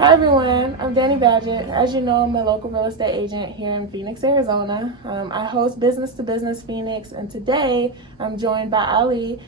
Hi everyone, I'm Danny Badgett. As you know, I'm a local real estate agent here in Phoenix, Arizona. I host Business to Business Phoenix, and today I'm joined by Ali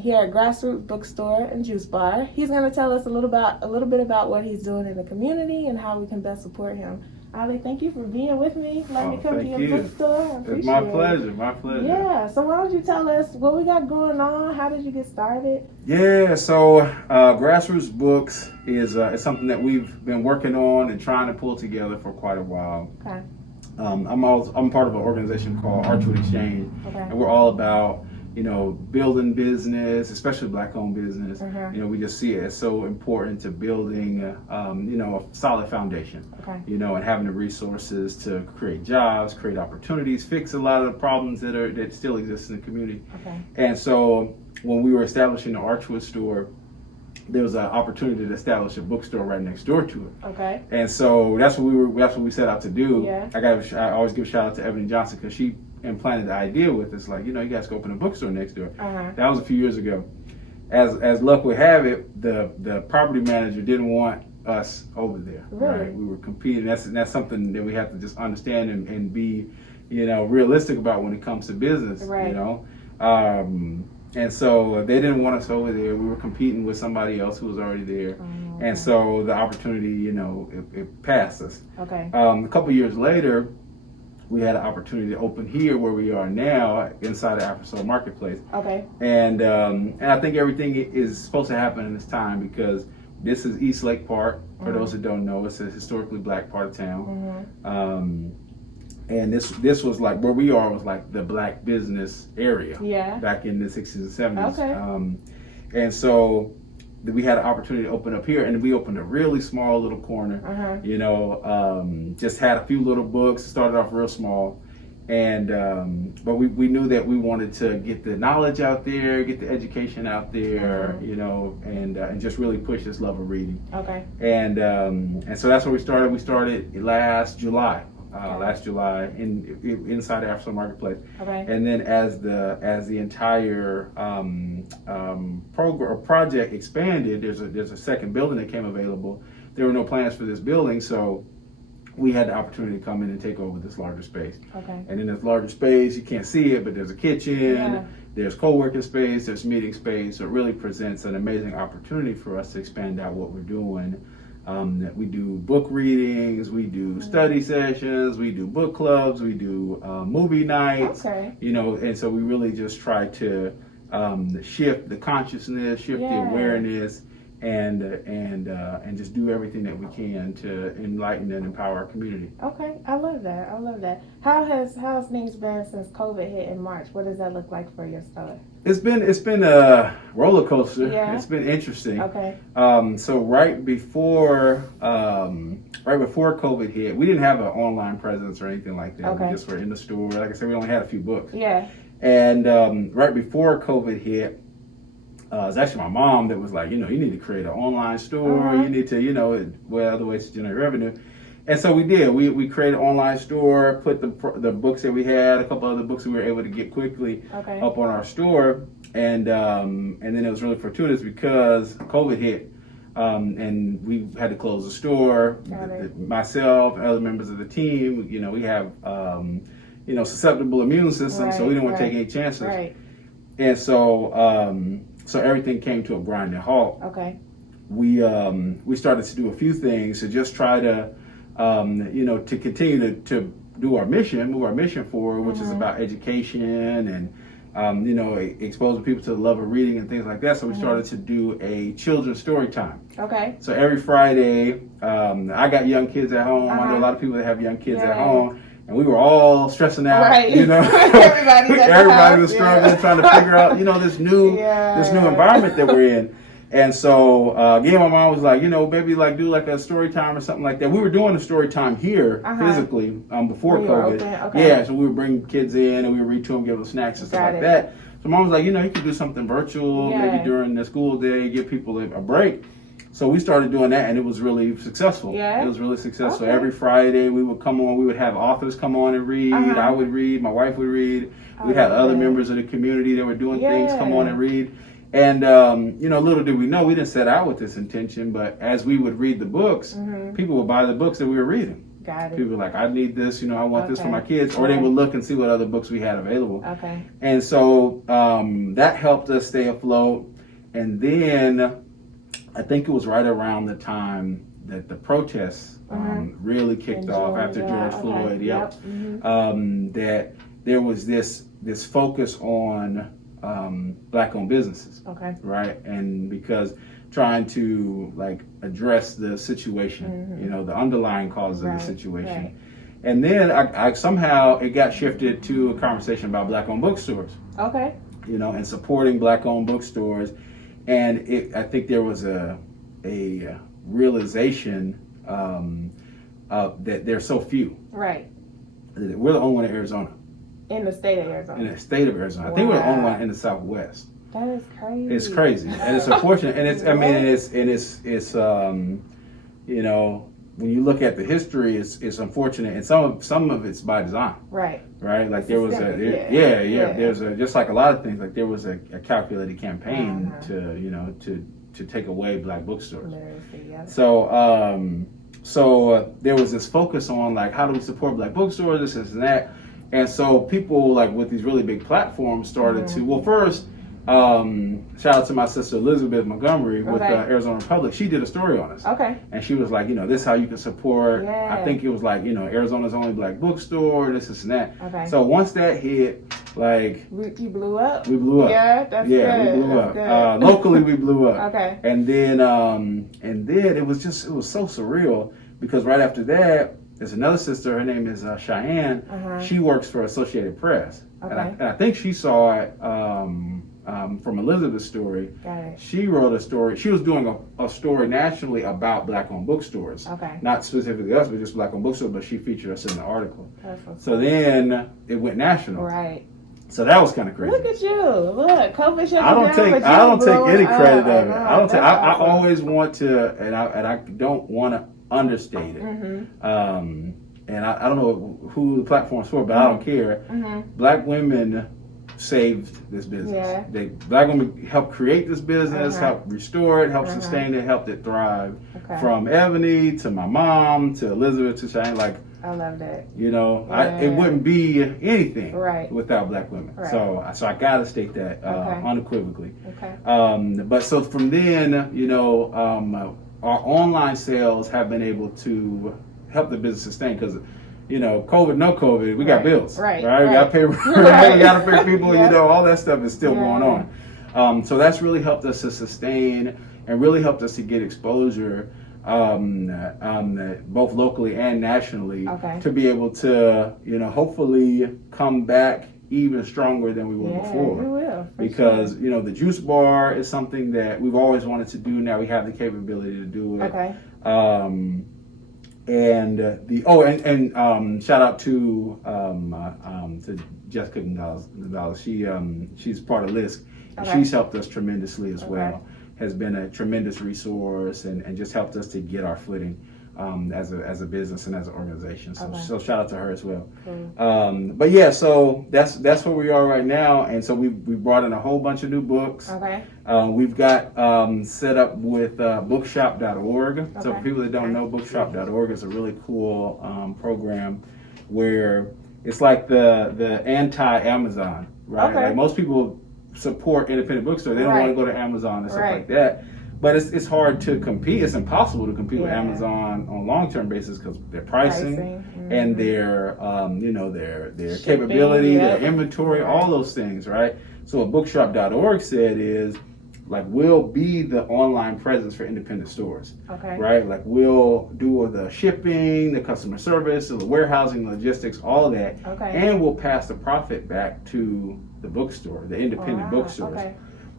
here at Grassrootz Bookstore and Juice Bar. He's going to tell us a little bit about what he's doing in the community and how we can best support him. Ali, thank you for being with me. Let me come to your bookstore. It's my pleasure, my pleasure. Yeah, so why don't you tell us what we got going on? How did you get started? Yeah, so Grassrootz Books is something that we've been working on and trying to pull together for quite a while. Okay. I'm part of an organization called Archwood Exchange, Okay. and we're all about building business, especially Black-owned business. We just see it as so important to building, a solid foundation. Okay. And having the resources to create jobs, create opportunities, fix a lot of the problems that still exist in the community. Okay. And so when we were establishing the Archwood store, there was an opportunity to establish a bookstore right next door to it. Okay. And so that's what we set out to do. Yeah. I always give a shout out to Ebony Johnson because she implanted the idea with us, like, you guys can open a bookstore next door. That was a few years ago. As luck would have it, the property manager didn't want us over there. Really? Right? We were competing. That's something that we have to just understand and be, realistic about when it comes to business. Right. And so they didn't want us over there. We were competing with somebody else who was already there. Oh, okay. And so the opportunity, it passed us. Okay. A couple years later, we had an opportunity to open here where we are now inside the Afro Marketplace. Okay. And I think everything is supposed to happen in this time because this is East Lake Park. For those that don't know, it's a historically Black part of town. And this was like where we are was like the Black business area. Yeah. Back in the 60s and 70s. Okay. And so we had an opportunity to open up here, and we opened a really small little corner. Just had a few little books. Started off real small, and but we knew that we wanted to get the knowledge out there, get the education out there, and just really push this love of reading. Okay. And so that's where we started. We started last July. Inside the Afro Marketplace. Okay. And then as the entire project expanded, there's a second building that came available. There were no plans for this building, so we had the opportunity to come in and take over this larger space. Okay. And in this larger space, you can't see it, but there's a kitchen, there's co-working space, there's meeting space. So it really presents an amazing opportunity for us to expand out what we're doing. That we do book readings, we do study sessions, we do book clubs, we do movie nights. Okay. And so we really just try to shift the consciousness, shift the awareness, and just do everything that we can to enlighten and empower our community. Okay, I love that. How's things been since COVID hit in March? What does that look like for your store? It's been a roller coaster. Yeah. It's been interesting. Okay. So right before COVID hit, we didn't have an online presence or anything like that. Okay. We just were in the store. Like I said, we only had a few books. Yeah. And right before COVID hit, it was actually my mom that was like, you need to create an online store. You need to, other ways to generate revenue. And so we did. We created an online store, put the books that we had, a couple other books that we were able to get quickly up on our store. And then it was really fortuitous because COVID hit. And we had to close the store. Myself and other members of the team, we have, susceptible immune system, so we didn't want to take any chances. Right. And so everything came to a grinding halt. Okay. We started to do a few things to just try to, to continue to do our mission, move our mission forward, which is about education and, exposing people to the love of reading and things like that. So we started to do a children's story time. Okay. So every Friday, I got young kids at home. I know a lot of people that have young kids at home. And we were all stressing out, Everybody was struggling, trying to figure out, this new environment that we're in. And so, again, my mom was like, baby, do like a story time or something like that. We were doing a story time here physically before COVID. Yeah, so we would bring kids in and we would read to them, give them snacks and stuff like that. So mom was like, you could do something virtual, maybe during the school day, give people a break. So we started doing that, and it was really successful. It was really successful. Every Friday we would come on. We would have authors come on and read. I would read. My wife would read. We had other members of the community that were doing things come on and read. And, little did we know, we didn't set out with this intention, but as we would read the books, people would buy the books that we were reading. Got it. People were like, I need this, I want this for my kids. Or they would look and see what other books we had available. Okay. And so that helped us stay afloat. And then I think it was right around the time that the protests really kicked off after George Floyd. Yep. That there was this focus on Black-owned businesses. Okay. Right. And because trying to address the situation, the underlying causes of the situation. Right. And then I somehow it got shifted to a conversation about Black-owned bookstores. Okay. And supporting Black-owned bookstores. And I think there was a realization that there's so few. Right. We're the only one in Arizona. In the state of Arizona. In the state of Arizona. Wow. I think we're the only one in the Southwest. That is crazy. It's crazy, and it's unfortunate, and it's when you look at the history, it's unfortunate, and some of it's by design. Right. Right. Like there was there's just like a lot of things. Like there was a calculated campaign to take away Black bookstores. So there was this focus on how do we support Black bookstores, this and that. And so people with these really big platforms started to, first, shout out to my sister Elizabeth Montgomery with Arizona Republic. She did a story on us. Okay. And she was like, this is how you can support, I think it was Arizona's only Black bookstore, this and that. Okay. So once that hit, you blew up? We blew up. Yeah, that's good. Yeah, we blew up. Locally we blew up. Okay. And then it was so surreal because right after that, there's another sister, her name is Cheyenne. She works for Associated Press. Okay. And I think she saw it from Elizabeth's story. Got it. She wrote a story. She was doing a story nationally about Black-owned bookstores. Okay. Not specifically us, but just Black-owned bookstores, but she featured us in the article. So then it went national. Right. So that was kind of crazy. Look at you. Look, COVID shut I don't take any credit of it. I always want to, and I don't want to understate it. And I don't know who the platform's for, but I don't care. Black women saved this business. Yeah. Black women helped create this business, helped restore it, helped sustain it, helped it thrive. Okay. From Ebony to my mom to Elizabeth to Cheyenne, I love that. It wouldn't be anything without Black women. Right. So I gotta state that unequivocally. Okay. But so from then, our online sales have been able to help the business sustain because, COVID, no COVID, we got bills. Right. We got to pay. We got to pay people. All that stuff is still going on. So that's really helped us to sustain and really helped us to get exposure, both locally and nationally, to be able to, hopefully come back even stronger than we were before. We will. Because, the juice bar is something that we've always wanted to do. Now we have the capability to do it. Okay. And shout out to Jessica Gonzalez. She's part of LISC. And she's helped us tremendously as well. Has been a tremendous resource and just helped us to get our footing. As a business and as an organization, so shout out to her as well. But yeah, so that's where we are right now, and so we brought in a whole bunch of new books. Okay. We've got set up with bookshop.org. Okay. So for people that don't know, bookshop.org is a really cool program where it's like the anti-Amazon, right? Okay. Like most people support independent bookstores, they don't want to go to Amazon and stuff like that. But it's hard to compete. It's impossible to compete with Amazon on a long-term basis because their pricing and their their capability, their inventory, all those things, right? So what bookshop.org said is, we'll be the online presence for independent stores, right? We'll do the shipping, the customer service, the warehousing, logistics, all of that, and we'll pass the profit back to the bookstore, the independent bookstores. Okay.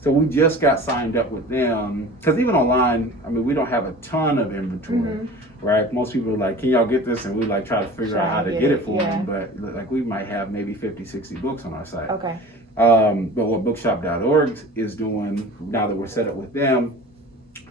So we just got signed up with them because even online, we don't have a ton of inventory, right? Most people are like, can y'all get this? And we try to figure out how to get it for them. But we might have maybe 50, 60 books on our site. Okay. But what bookshop.org is doing now that we're set up with them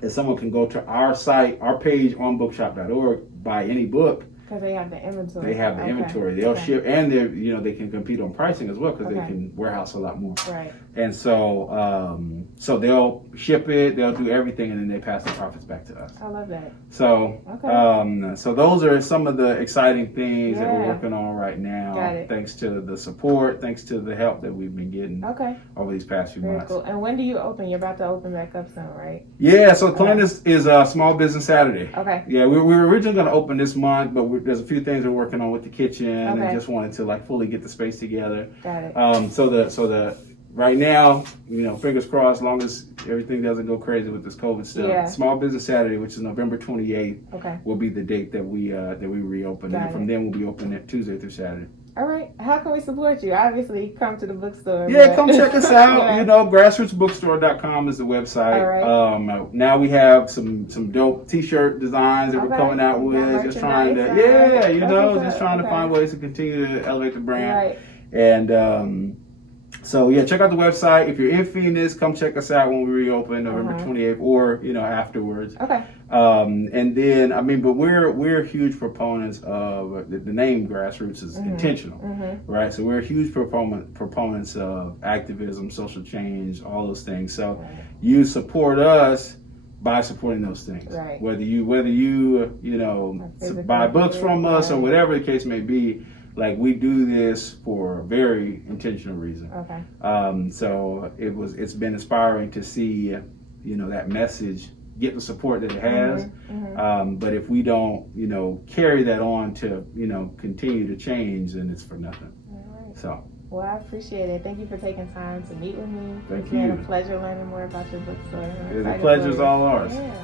is someone can go to our site, our page on bookshop.org, buy any book. Because they have the inventory. They have the inventory. They'll ship, and they can compete on pricing as well because they can warehouse a lot more. Right. And so they'll ship it, they'll do everything, and then they pass the profits back to us. I love that. So, so those are some of the exciting things that we're working on right now. Got it. Thanks to the support, thanks to the help that we've been getting over these past few months. Cool. And when do you open? You're about to open back up soon, right? Yeah, so the plan is Small Business Saturday. Okay. Yeah, we were originally going to open this month, but there's a few things we're working on with the kitchen, and just wanted to like fully get the space together. Got it. So the right now, fingers crossed, as long as everything doesn't go crazy with this COVID stuff. Small Business Saturday, which is November 28th, will be the date that we reopen. And from then we'll be open at Tuesday through Saturday. All right. How can we support you? Obviously, come to the bookstore. Yeah, come check us out. Grassrootsbookstore.com is the website. All right. Now we have some dope T-shirt designs that we're coming out with. Just trying to, just trying to find ways to continue to elevate the brand. Right. And so check out the website. If you're in Phoenix, come check us out when we reopen November 28th, or afterwards. Okay. And then but we're huge proponents of the name Grassroots is intentional, right? So we're huge proponents of activism, social change, all those things. So you support us by supporting those things, right? Whether you buy books from us or whatever the case may be. Like, we do this for a very intentional reason. Okay. So it's been inspiring to see, that message get the support that it has. But if we don't, carry that on to, continue to change, then it's for nothing. All right. So. Well, I appreciate it. Thank you for taking time to meet with me. Thank It's you. been a pleasure learning more about your bookstore. The pleasure's all ours. Yeah.